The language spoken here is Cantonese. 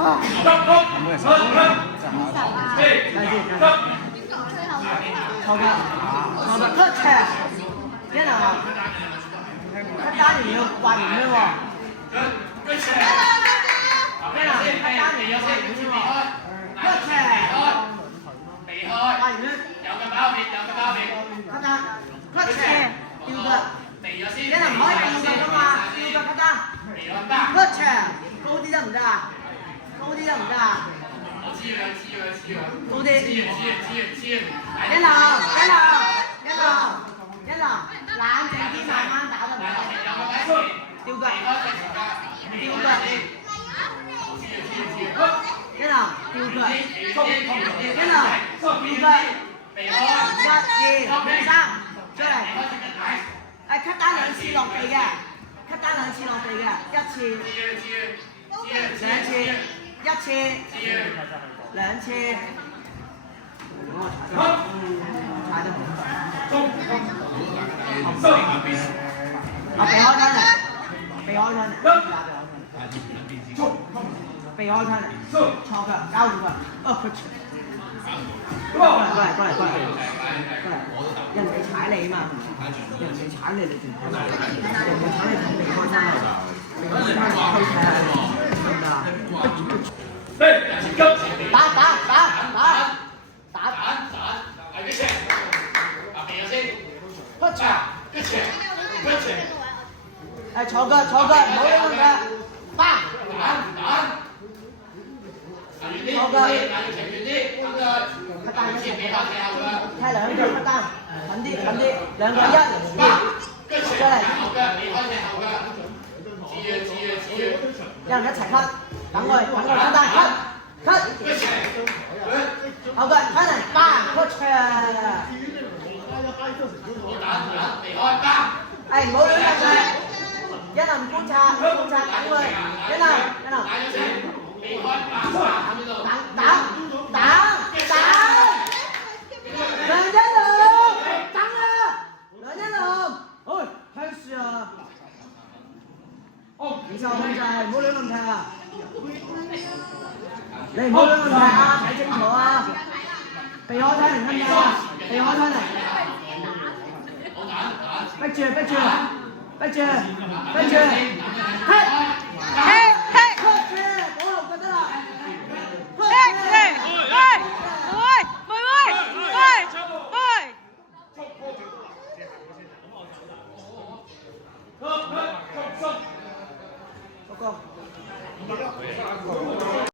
有冇人手？錯嘅，出尺，一人一單完要畫完咩喎？一人一單完要畫完咩喎？出尺，畫完咩？出尺，吊腳，一人唔可以吊腳㗎嘛，吊腳得得。出尺，高啲得唔得啊？高啲得唔得啊？高啲。一樓，冷靜啲，慢慢打得唔得？吊腳，一樓，吊腳，1、2、3，出嚟。吸單兩次落地嘅，一次，兩次，一次，兩次。踩得好。避開佢嚟，避開佢嚟，錯腳，交住佢，過嚟，人哋踩你嘛，人哋踩你仲人哋踩你仲避開身啊，避開身推踢啊，得唔得啊？坐腳，唔好呢個腳，坐腳，踢兩腳不單，近啲，兩腳1、2，出嚟，一人一齊咳，等佢不單咳，後腳翻嚟，push，唔好亂入佢，一人觀察，等佢，一人，打，梁一龍，等啊，梁一龍，香樹啊，你受控制，唔好亂咁踢啊，你唔好亂咁踢啊，睇清楚啊，避開睇嚟得唔得啊？避開睇嚟。逼住，嘿！